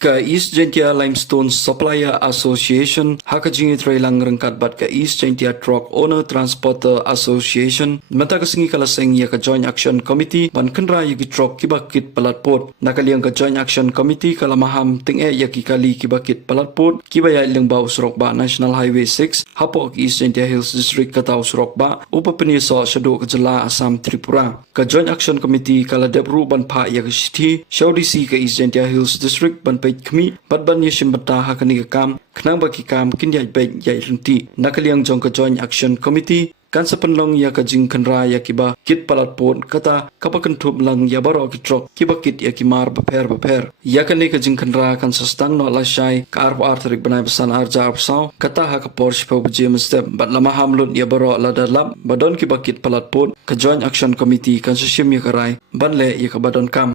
Ka East Jaintia Limestone Supplier Association hakajingi trailang rengkat bat ka East Jaintia Truck Owner Transporter Association mata kasingi kalaseng ya ka Joint Action Committee ban kenra yaki truck kibakit palatpot nakaliang ka Joint Action Committee kalamaham ting yaki kali kibakit palatpot kibaya ilang ba usrok ba National Highway 6 hapok East Jaintia Hills District kata usrok ba upa peniso syado kajala Assam Tripura ka Joint Action Committee kala debru ban pa yaki shiti shaudisi ka East Jaintia Hills District ban kami badban yashim bata hakani kam knang baki kam kin yai baik yai renti nakaliang jong ka Joint Action Committee kan sa panlong ya ka jing kanra ya kiba kit palatpot kata kapakan tup lang ya baro ki trok kiba kit ya kimar baper ya kan ka jing kanra kan sa stang no lashay ka arpo arterik banay basan arja arpsaw kata ha ka Porsche pa James step bat lama hamlon ya baro ladalap badon kiba kit palatpot ka Joint Action Committee kan sa shim ya karay banle ya ka badon kam